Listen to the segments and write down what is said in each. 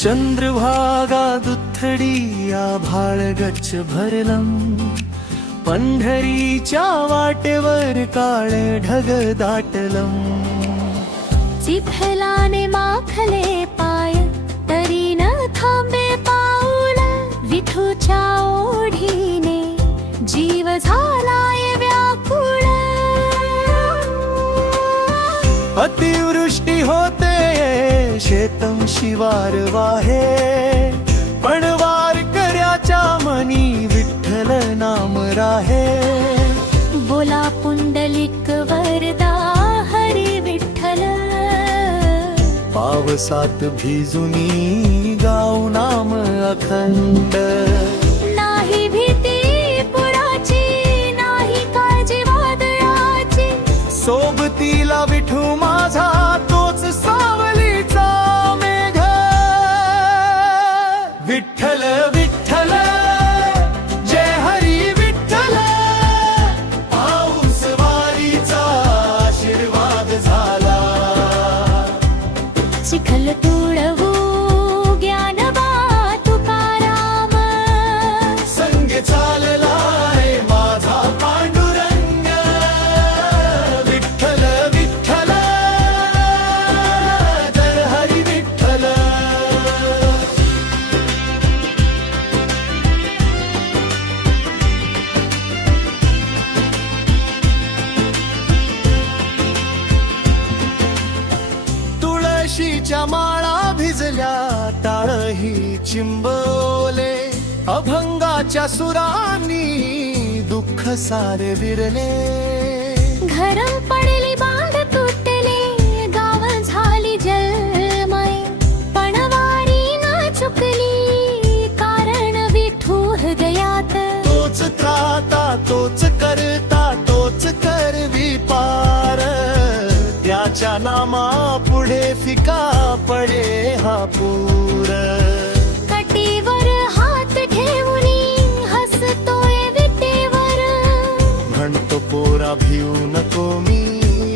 चंद्रभागा दुथडी आभाळ गच्छ भरलम, पंढरीच्या वाटेवर काळे ढग दाटलम. चिखलाने माखले पाय तरी न थांबे पाऊल, विठूच्या ओढीने जीव झालाय व्याकुळ. अतिवृष्टी होते शेतम शिवार वाहे, पण वारकऱ्याच्या मनी विठ्ठल नाम राहे. बोला पुंडलिक वरदा हरी विठ्ठल, पावसात भिजुनी गाऊ नाम अखंड. नाही भीती पुराची, नाही काळजी वादळाची, सोबतीला विठू माझा तोच सावलीचा मेघ. विठ्ठल विठ्ठल जय हरी विठ्ठल, पाऊस वारीचा आशीर्वाद झाला. चिखल तुडवू ज्ञानबा तुकाराम, संग चाललाय माझा पांडुरंग. विठ्ठल विठ्ठल जय हरी विठ्ठल. तुळशीच्या माळा भिजल्या टाळही चिंबवले, अभंगाच्या सुरांनी दुःख सारे विरले. घरम पडली बांध तुटले, गाव झाली जलमय, पण वारी ना चुकली कारण विठू हृदयात. तोच त्राता तोच करता तोच करवी पार, त्याच्या नामा पुढे फिका पडे हा पूर. कटीवर हात ठेवूनी हसतोय विटेवर, म्हणतो पोरा भिऊ नको मी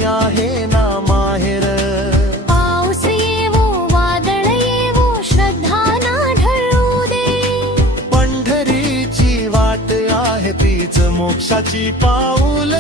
आहे ना माहेर. पाऊस येवो वादळ येवो श्रद्धा ना ढळू दे, पंढरीची वाट आहे तीच मोक्षाची पाऊल.